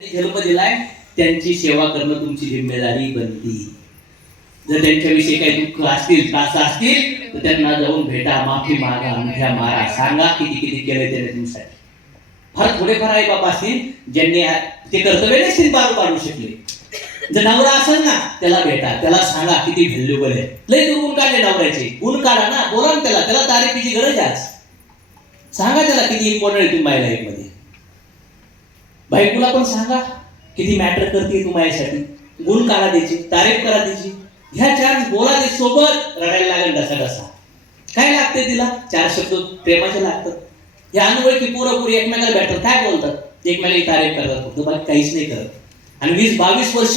जन्म दिलाय त्यांची सेवा करणं तुमची जिम्मेदारी बनती. जर त्यांच्याविषयी काही दुःख असतील त्रास असतील तर त्यांना जाऊन भेटा माफी मागा अंगठ्या मारा. सांगा किती किती केलं त्याने तुमच्यासाठी फार थोडेफार आई बाबा असतील ज्यांनी ते कर्तव्य नसतील पार पाडू शकले. जर नवरा असेल ना त्याला भेटा त्याला सांगा किती व्हॅल्युबल आहे. लय गुण काढले नवऱ्याचे. गुण काढा ना बोला ना त्याला त्याला तारीफीची गरज आहे आज. सांगा त्याला किती इम्पॉर्टंट आहे तुम्ही माय लाईफमध्ये बायकोला पण सांगा किती मॅटर करते तू माझ्यासाठी. गुण काढा द्यायची तारीफ करा द्यायची ह्या चार्ज बोला ते सोबत. रडायला लागेल डसा डसा काय लागते तिला? चार शब्द प्रेमाचे लागतात. हे अनोळखी पोरं एकमेकाला भेटतात. काय बोलतात? एकमेकाला तारीफ करतात. तुम्हाला काहीच नाही करत. आणि वीस बावीस वर्ष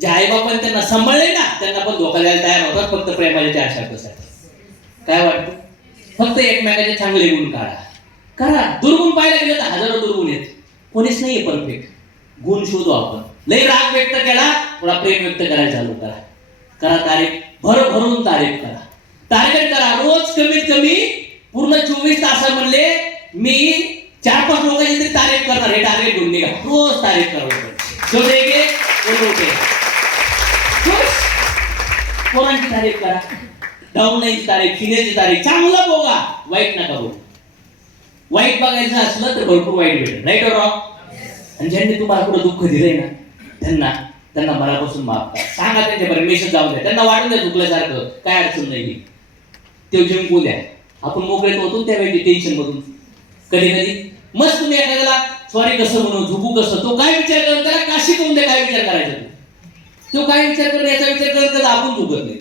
जे आईबापांनी त्यांना सांभाळले ना त्यांना पण धोका द्यायला तयार होतात फक्त प्रेमाच्या चार शब्दासाठी काय वाटतं? फक्त एकमेकाचे चांगले गुण काढा. करा. दुर्गुण पाहायला गेलं तर हजारो दुर्गुण आहेत कोणीच नाहीये परफेक्ट गुण शोधू आपण. लई राग व्यक्त केला थोडा प्रेम व्यक्त करायला चालू करा. करा तारीख. भर भरून तारीफ करा. टार्गेट करा. रोज कमीत कमी पूर्ण चोवीस तासामधले मी चार पाच लोकांची तरी तारीफ करणार. हे टार्गेट घेऊन निघा. रोज तारीफ करा जो कोणाची तारीफ करा? डाऊन तारीफ फिनेची तारीख. चांगलं बघा वाईट नका बघू वाईट बघायचं असलं तर भरपूर वाईट भेटेल. राईट रॉ आणि ज्यांनी तुम्हाला पुढे दुःख दिलंय ना त्यांना त्यांना मनापासून माफ करा. सांगा त्यांच्या मेसेज जाऊ द्या. त्यांना वाटून द्या चुकल्यासारखं. काय अडचण नाही ते जिंकू द्या. आपण मोकळेत होतो त्यावेळी टेन्शन मधून. कधी कधी मस्त तुम्ही एखाद्याला सॉरी कसं म्हणू? झुकू कसं? तो काय विचार करत त्याला का शिकवून द्या काय विचार करायचा तो? तो काय विचार करत याचा विचार करत त्याला आपण झुकत नाही.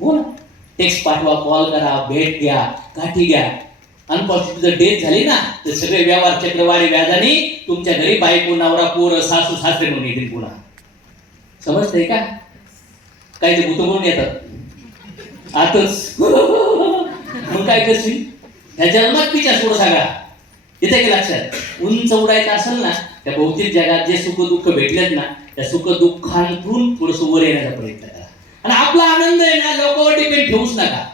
हो ना. टेक्स्ट पाठवा कॉल करा भेट घ्या गाठी घ्या. अनपॉझिटिव्ह जर डेथ झाली ना तर सगळे व्यवहार चक्रवारी व्याजाने तुमच्या घरी बायको नवरा पोर सासू सासरे म्हणून येतील पुन्हा. समजतंय का? काय ते भूत म्हणून येतात. आतच. मग काय करशील? ह्या जन्मात विचार सोड सांगा. येते की लक्षात? उंच उडायचं असेल ना त्या भौतिक जगात जे सुख दुःख भेटलेत ना त्या सुख दुःखांतून थोडस वर येण्याचा प्रयत्न करा. आणि आपला आनंद आहे ना लोकांवर डिपेंड ठेवूच नका.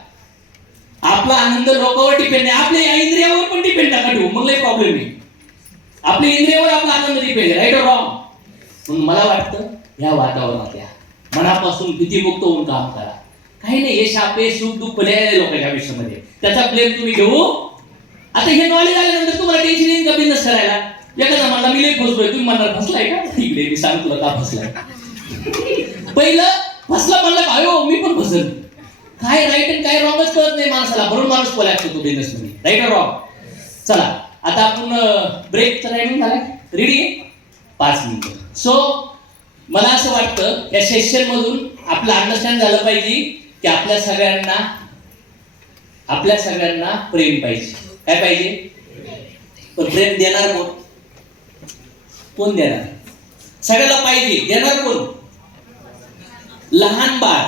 आपला आनंद लोकांवर डिपेंड नाही आपल्या या इंद्रियावर पण डिपेंड नका ठेवू मग लय प्रॉब्लेम आहे. आपल्या इंद्रियावर आपला आनंद डिपेंड आहे. राईट रॉंग म्हणून मला वाटतं ह्या वातावरणात या मनापासून भीतीमुक्त होऊन काम करा. काही नाही हे शापे सुख दुःख लिहायला लोकांच्या आयुष्यामध्ये. त्याचा ब्लेम तुम्ही घेऊ. आता हे नॉलेज आल्यानंतर तुम्हाला टेन्शन येईल का बिझनेस करायला? एखादा म्हणला मी लई फसलोय. तुम्ही म्हणणार फसलाय का? इकडे मी सांग तुला का फसलाय? पहिलं फसला म्हणलं भाऊ मी पण फसल काय राईट आणि काय रॉंगच कळत नाही माणसाला. म्हणून माणूस कोलॅप्स होतो बिझनेस मध्ये राईट रॉंग चला आता आपण ब्रेकचा टायमिंग झाला. रेडी पाच मिनिट सो मला असं वाटतं या सेशन मधून आपलं अंडरस्टँड झालं पाहिजे की आपल्या सगळ्यांना आपल्या सगळ्यांना प्रेम पाहिजे. काय पाहिजे? पण प्रेम देणार कोण? कोण देणार? सगळ्याला पाहिजे. देणार कोण? लहान बाळ.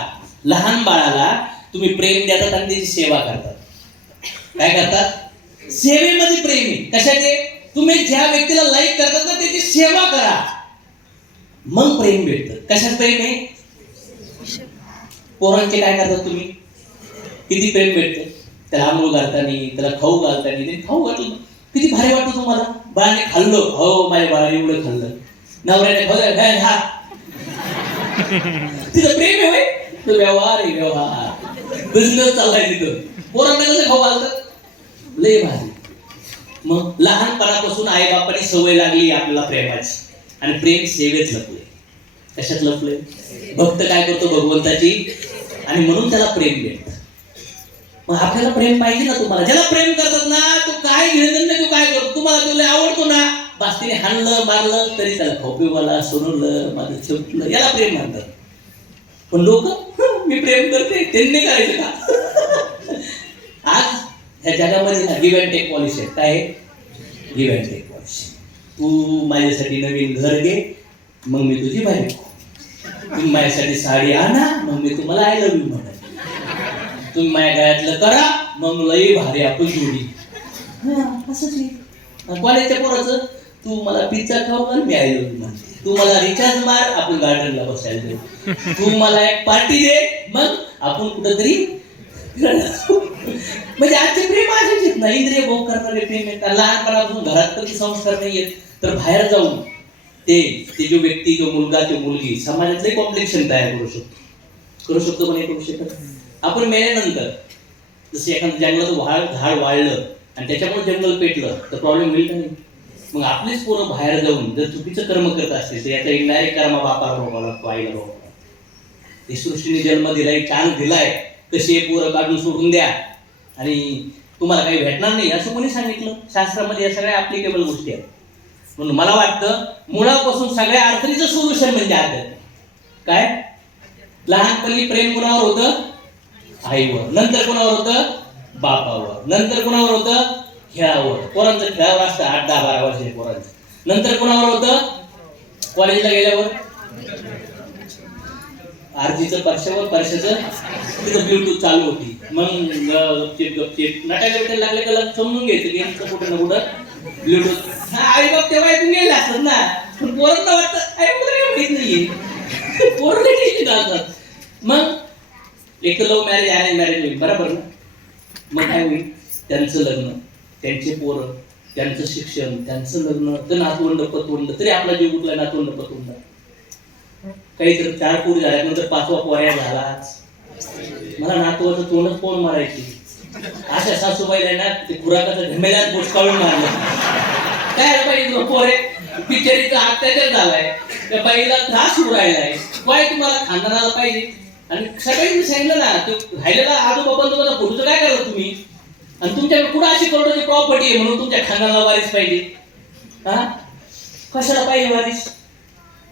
लहान बाळाला तुम्ही प्रेम देतात आणि त्याची सेवा करतात. काय करतात? सेवेमध्ये प्रेम. आहे कशाचे? तुम्ही ज्या व्यक्तीला लाईक करतात ना त्याची सेवा करा. मग प्रेम भेटतं. कशात प्रेम आहे? पोरांचे काय करतात तुम्ही? किती प्रेम भेटतं? त्याला आंघोळ घालताना त्याला खाऊ घालताना ते खाऊ घातलं. किती भारी वाटतं तुम्हाला? बाळाने खाल्लं. हो माझ्या बाळाने एवढं खाल्लं. नवऱ्याने खाल्लं. हा. तिथं प्रेम आहे तो व्यवहार आहे व्यवहार. बिझनेस चाललाय तिथं. पोरांना कसं खाऊ घालतात लय भारी. मग लहानपणापासून आई बापाने सवय लागली आपल्याला प्रेमाची. आणि प्रेम सेवेत लपले. कशात लपले? भक्त काय करतो भगवंताची? आणि म्हणून त्याला प्रेम भेटत मग आपल्याला प्रेम पाहिजे ना तुम्हाला. ज्याला प्रेम करतात ना तो काय घेणं नाही तो काय करतो? तुम्हाला तुला आवडतो ना. बास्तीने हाणलं मारलं तरी त्याला मला सोनवलं माझं छोटलं याला प्रेम म्हणतात. पण लोक मी प्रेम करते त्यांनी करायचं का? आज ह्या जगामध्ये ना गिव्ह अँड टेक पॉलिसी आहे काय गिव्ह अँड टेक पॉलिसी तू माझ्यासाठी नवीन घर घे मग मी तुझी बायको तुम्ही माझ्यासाठी साडी आणा मग मी तुम्हाला आय लव्ह यू म्हणत तुम्ही माझ्या गळ्यातलं करा मग लई भारी आपण जोडी. असंच कॉलेजच्या पोराचं तू मला पिझ्झा खाऊ घाल मी आय लव्ह यू म्हणते. तू मला रिचार्ज मार आपण गार्डनला बसायला जाऊ. तू मला एक पार्टी दे मग आपण कुठंतरी म्हणजे आजचे प्रेम असेच आहेत ना. इंद्रिय भोग करणारे प्रेम आहेत. लहानपणापासून घरात कधी संस्कार नाही आहेत तर बाहेर जाऊन ते ते जो व्यक्ती जो मुलगा तो मुलगी समाजातले कॉम्प्लेक्शन तयार करू शकतो. करू शकतो पण हे करू शकत? आपण मेल्यानंतर जसं एखादं जंगलाचं वाळ झाड वाळलं आणि त्याच्यामुळे जंगल पेटलं तर प्रॉब्लेम होईल का नाही? मग आपलीच पोरं बाहेर जाऊन जर चुकीचं कर्म करत असतील तर याचा इनडायरेक्ट कर्मा बापाला भोगावा लागतो आईला भोगावा ते सृष्टीने जन्म दिलाय चान्स दिलाय कसे पोरं काढून सोडून द्या. आणि तुम्हाला काही भेटणार नाही असं कोणी सांगितलं? शास्त्रामध्ये या सगळ्या ॲप्लिकेबल गोष्टी आहेत. म्हणून मला वाटतं मुळापासून सगळ्या अडचणीचं सोल्युशन म्हणजे अध्यात्म काय? लहानपणी प्रेम कुणावर होतं? आईवर. नंतर कुणावर होतं? बापावर. नंतर कुणावर होतं? खेळावं पोरांचं खेळावं असतं आठ दहा बारा वर्षाचे पोरांचं. नंतर कोणावर होतं? कॉलेजला गेल्यावर? आरजीचं परशावर परशाचं तिथं ब्लूटूथ चालू होती. मग गपचिप गपचिप नाटायला भेटायला लागले का लग्न समजून घ्यायचं की यांचं कुठं ना कुठं ब्लूटूथ हा आई बाप तेव्हा ऐकून गेले असतात ना. पण पोरांना वाटतं आई बाप काय माहीत नाहीये. पोरं टेन्शन असतात मग एक तर लव्ह मॅरेज अरेंज मॅरेज होईल. बरोबर ना? मग काय होईल? त्यांचं लग्न. त्यांचे पोरं त्यांचं शिक्षण त्यांचं लग्न तर नातवंड पतवंड तरी आपला जीव कुठला नातवंड पतवंड. काही तर चार पोरी झाल्यानंतर पाचवा पोऱ्या झालाच. मला नातवाचं तोंडच कोण मारायची. अशा सासूबाईला ना ते खुराकाचं घमेल्यात बोट काढून मारलं. काय पाहिजे बाई तुला पोरे? बिचारीचा अत्याचार झालाय. त्या बाईला त्रास होऊ राहिलाय. काय तुम्हाला खानदानाला पाहिजे? आणि सगळ्यांनी सांगितलं ना तो राहिलेला आजोबा तुम्हाला फोटोचं काय करा तुम्ही? आणि तुमच्याकडे कुठं अशी करोडोची प्रॉपर्टी आहे म्हणून तुमच्या खानदानाला वारीस पाहिजे? हा? कशाला पाहिजे वारीस?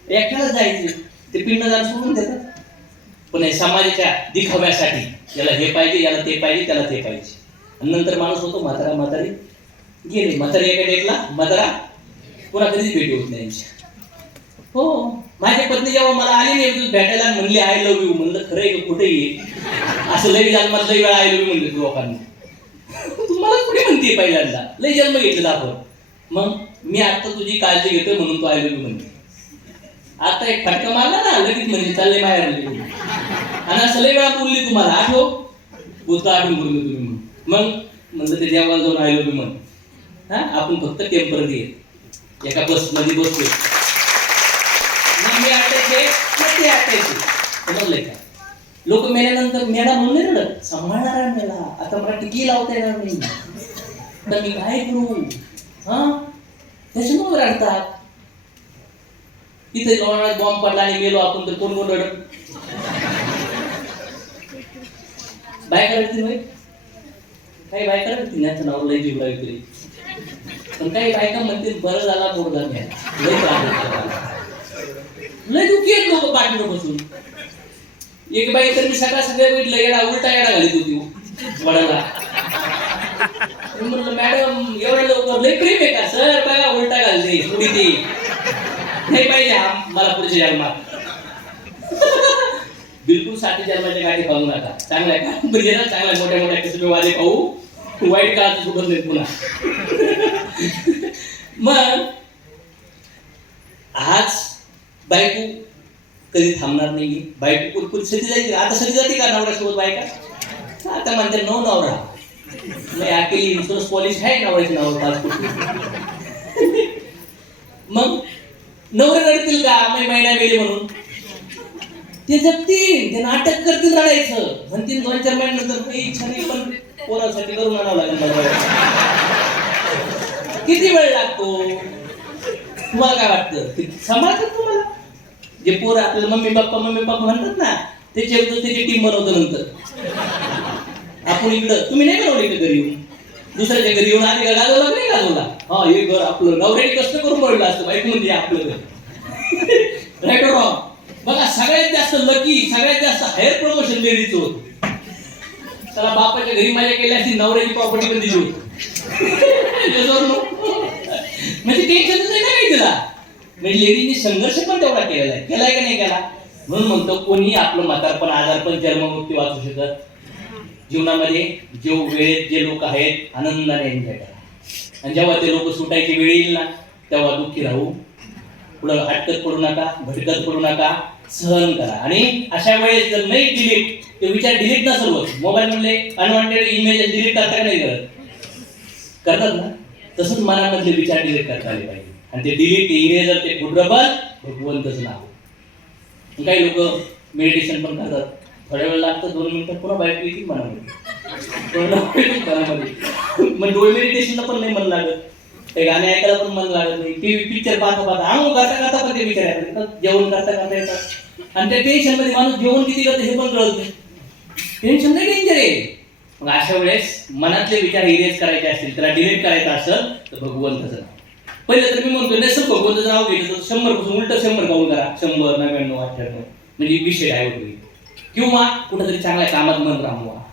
एकट्यालाच जायचे. ते पिंडदान सोडून देतात. पण हे समाजाच्या दिखाव्यासाठी याला हे पाहिजे याला ते पाहिजे त्याला ते पाहिजे. आणि नंतर माणूस होतो म्हातारा म्हातारी. गेले. म्हातारी एका डेटला म्हातारा पुन्हा कधीच भेटी होत नाही. हो. माझी पत्नी जेव्हा मला आली नाही भेटायला म्हणली आय लव्ह यू म्हणलं खरं आहे का? कुठे ये असं लई जन्मात लई वेळा आय लव्ह यू म्हणलं लोकांना. म्हणते पहिल्यांदा. लय जन्म घेतलेला आपण. मग मी आता तुझी काळजी घेतोय म्हणून तू आय म्हणते आता एक फटका मारला ना लगेच म्हणजे चालले बाहेर आणि असं लय वेळा बोलली तुम्हाला आठव हो, बोलतो आठवून बोललो तुम्ही म्हणून. मग म्हणलं ते देवाला जाऊन आय मी म्हण हा आपण फक्त टेंपररी आहे. एका बसमध्ये बसलो मग मी आटायचे मग ते आटायचे. समजलंय का लोक मेल्यानंतर मेला म्हणून रडत सांभाळणार आहे मेला. आता मला टिकी लावता येणार नाही. तर मी काय करू हा? त्याच्यामुळे रडतात. तिथे लोणावळ्यात बॉम्ब पडला आणि गेलो आपण तर कोण कोण रडत? बायका रडतील भाई काही बायका रडतील त्यांचं नाव लय जीव लावी पण काही बायका म्हणतील बरं झाला बोर झाला लय लय दुखी आहेत लोक पाठीवर बसून. एक बाई तर मी सकाळ सगळ्या बघितलं येडा उलटा येडा घालीत होती. वडाला. मी म्हणलं मॅडम एवढ्या लवकर लई प्रेम आहे का? सर बघा उलटा घालते थोडी ती. नाही पाहिजे हा मला पुढच्या जन्मात. बिलकुलसाठी जन्माच्या गाडी पाहू नका. चांगल्या का? म्हणजे ना चांगला मोठ्या मोठ्या कसं वादे पाहू. वाईट काळात सुटत नाही पुन्हा. मग आज बायको कधी थांबणार नाही बायको कुरकुरी सरी जायची. आता सरी जाते का नवऱ्यासोबत बायका? आता म्हणते नऊ नवरा. नाही अकेली इन्शुरन्स पॉलिसी आहे वाईज नाव पाच मग नवरे रडतील का मी महिना गेली म्हणून. ते जगतील ते नाटक करतील रडायचं. म्हणतील दोन चार महिन्यानंतर काही इच्छा नाही पण पोरासाठी करून आणावं लागेल किती वेळ लागतो? तुम्हाला काय वाटतं? ते सांभाळतात तुम्हाला? जे पोर आपल्याला मम्मी पप्पा मम्मी पप्पा म्हणतात ना त्याच्या त्याची टीम बनवतो नंतर. आपण इकडं तुम्ही नाही बनवली इकडे घरी येऊन? दुसऱ्याच्या घरी येऊन आधी गाजवला नाही गाजवला? हा हे घर आपलं नवऱ्याने कष्ट करून पडलं असतं बाईक म्हणजे आपलं घर? राईट रॉंग बघा सगळ्यात जास्त लकी सगळ्यात जास्त हायर प्रमोशन लेडीचं होतं. त्याला बापाच्या घरी माझ्या केल्या असती नवऱ्याची प्रॉपर्टी पण दिली होती. म्हणजे टेन्शनच नाही ना काही तिला? म्हणजे लेडीने संघर्ष पण तेवढा केलेला आहे. केलाय का नाही केला? म्हणून म्हणतो कोणी आपलं म्हातारपण आजारपण जन्ममुक्ती वाचू शकत जीवनामध्ये जो वेळेत जे लोक आहेत आनंदाने एन्जॉय करा आणि जेव्हा ते लोक सुटायची वेळ येईल ना तेव्हा दुःखी राहू. पुढं हटकत पडू नका भटकत पडू नका सहन करा. आणि अशा वेळेस जर नाही डिलीट ते विचार डिलीट नसेल होत मोबाईल म्हणले अनवॉन्टेड इमेज डिलीट करता का नाही करत? करतात ना. तसंच मनामधले विचार डिलीट करता आले पाहिजे. आणि ते डिलीट ते इरेजर ते फुटरबल भगवंतच नाव. काही लोक मेडिटेशन पण करतात. थोड्या वेळ लागतं दोन मिनिटात पुन्हा बाईक येतील मनामध्ये. मनामध्ये. मग डोळे मेडिटेशनला पण नाही मन लागत. ते गाणे ऐकायला पण मन लागत नाही. टीव्ही पिक्चर पाहता पाहता हा करता करता पण ते विचार येतात जेवण करता करता येतात. आणि त्या टेन्शनमध्ये माणूस जेवण किती करतं हे पण कळत नाही. टेन्शन नाही डेंजर आहे. मग अशा वेळेस मनातले विचार इरेज करायचे असतील त्याला डिलीट करायचं असेल तर भगवंताचं पहिलं तर मी म्हणतो नसेल भगवंताचं नाव घेतलं तर शंभरपासून उलट शंभर काउंट करा. शंभर नव्याण्णव अठ्ठ्याण्णव. म्हणजे विषय आहे वगैरे किंवा कुठेतरी चांगल्या कामात मन राहून.